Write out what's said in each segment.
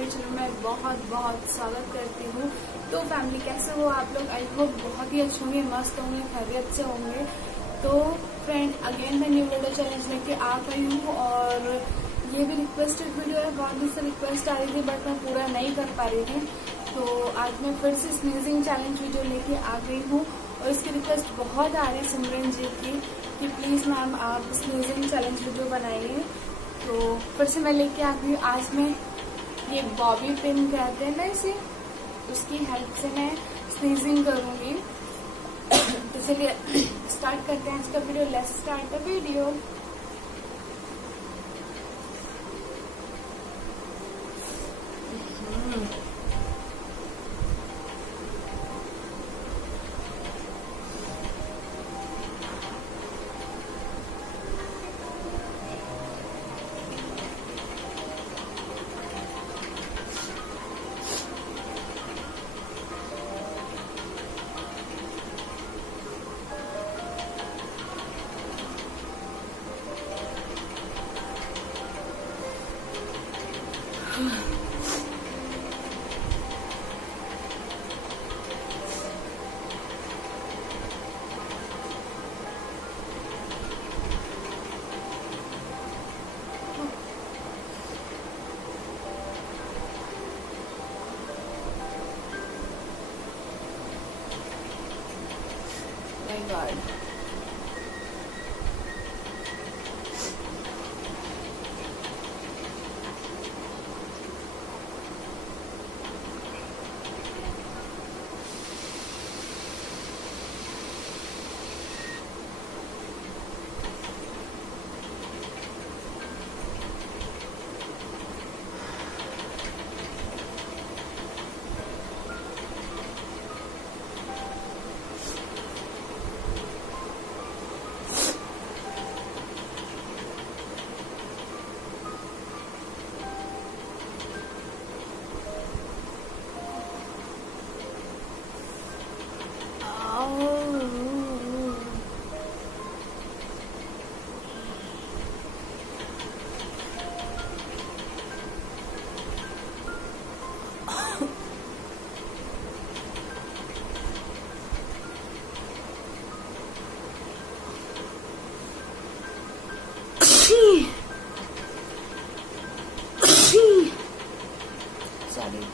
मेरे चैनल में बहुत बहुत स्वागत करती हूँ। तो फैमिली कैसे हो आप लोग? आई होप बहुत ही अच्छे होंगे, मस्त होंगे, खैरियत से होंगे। तो फ्रेंड अगेन मैं न्यू वीडियो चैलेंज लेके आ गई हूँ और ये भी रिक्वेस्टेड वीडियो है। बहुत दिन से रिक्वेस्ट आ रही थी बट मैं पूरा नहीं कर पा रही थी। तो आज मैं फिर से स्नीजिंग चैलेंज वीडियो लेके आ गई हूँ और इसकी रिक्वेस्ट बहुत आ रही है सिमरन जी की कि प्लीज मैम आप स्नीजिंग चैलेंज वीडियो बनाइए। तो फिर से मैं लेके आ गई। आज मैं ये बॉबी पिन कहते हैं ना इसे, उसकी हेल्प से मैं स्नीजिंग करूंगी। तो चलिए स्टार्ट करते हैं आज का video. Let's start the video. My God. Sorry.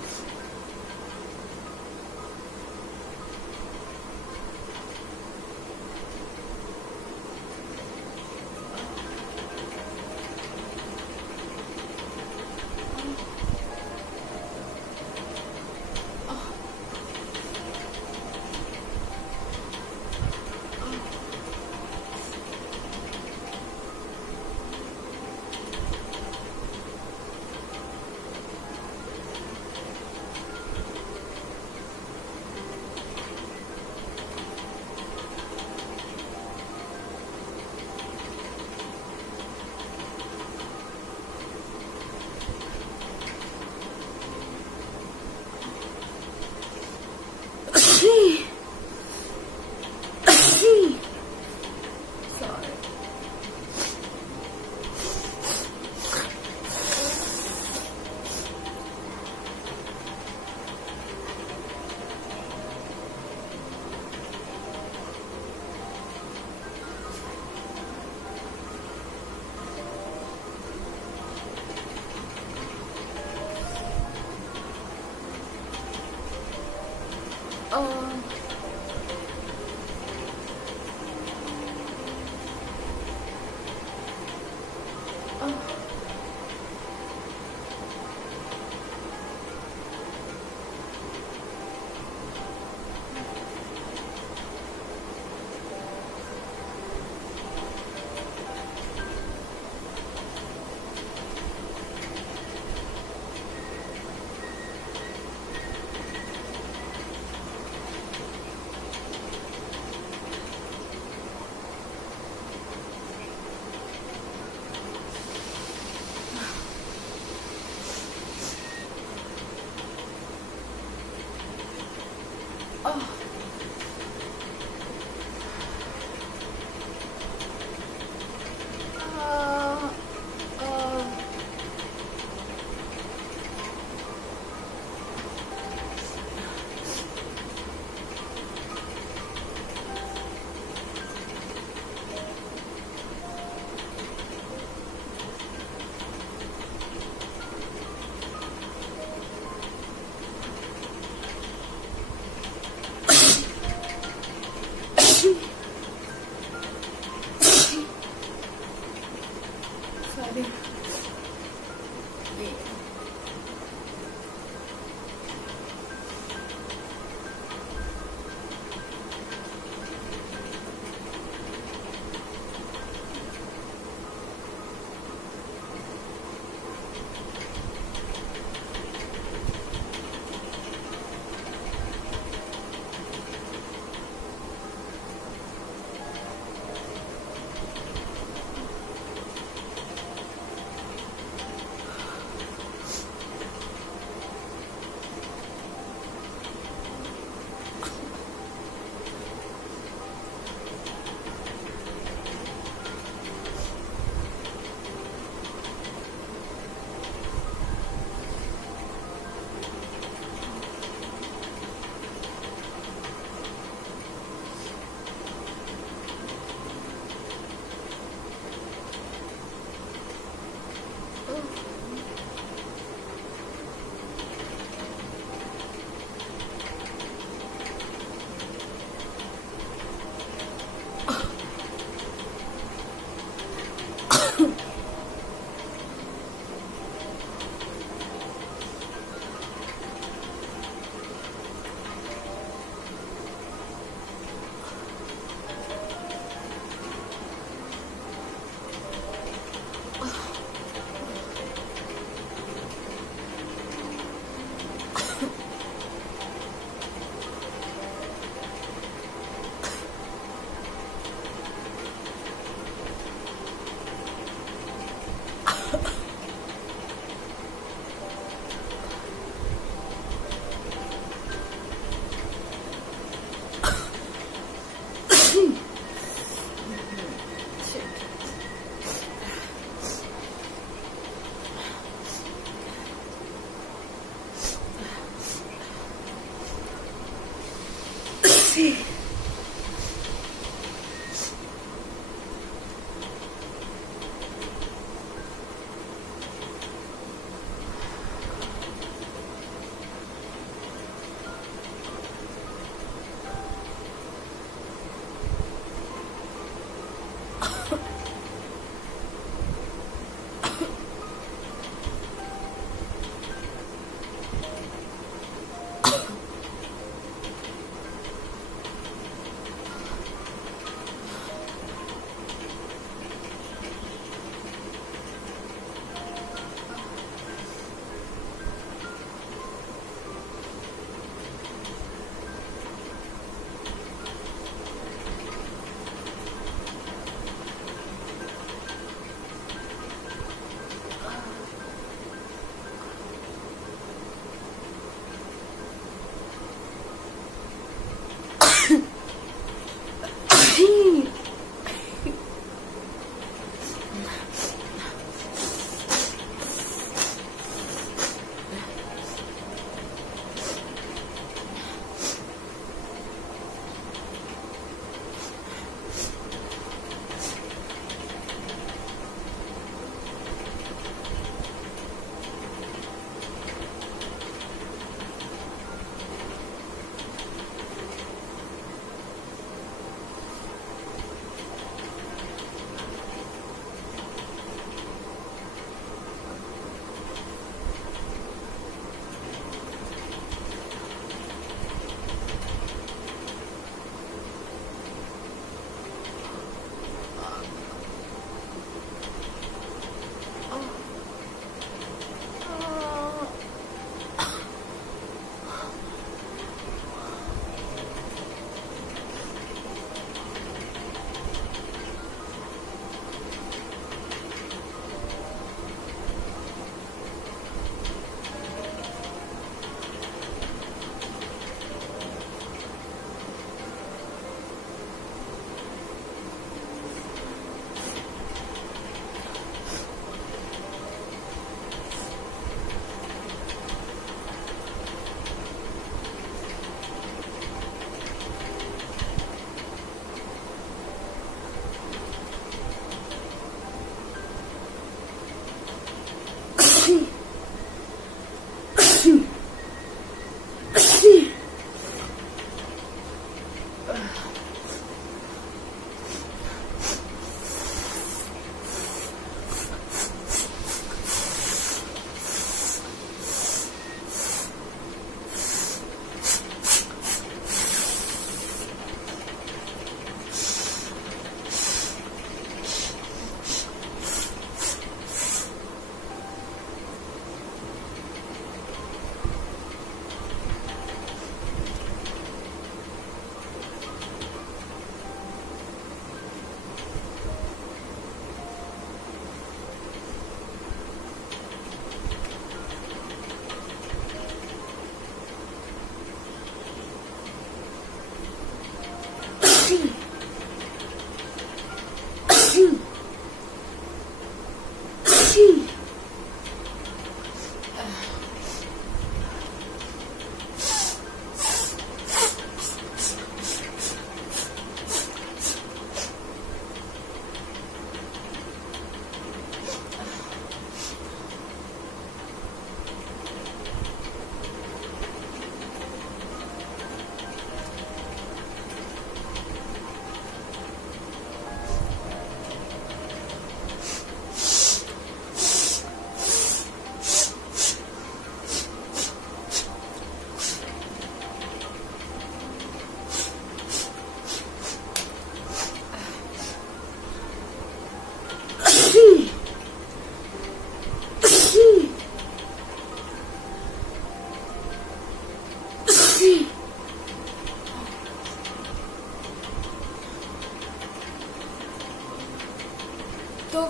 तो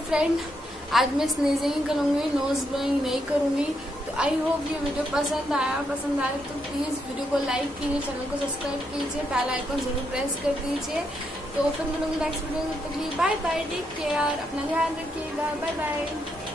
फ्रेंड आज मैं स्नीजिंग करूंगी, नोज ब्लोइंग नहीं करूंगी। तो आई होप ये वीडियो पसंद आया तो प्लीज वीडियो को लाइक कीजिए, चैनल को सब्सक्राइब कीजिए, बेल आइकन जरूर प्रेस कर दीजिए। तो फिर मिलूंगी नेक्स्ट वीडियो में, तब तक के लिए बाय बाय, टेक केयर, अपना ध्यान रखिएगा, बाय बाय।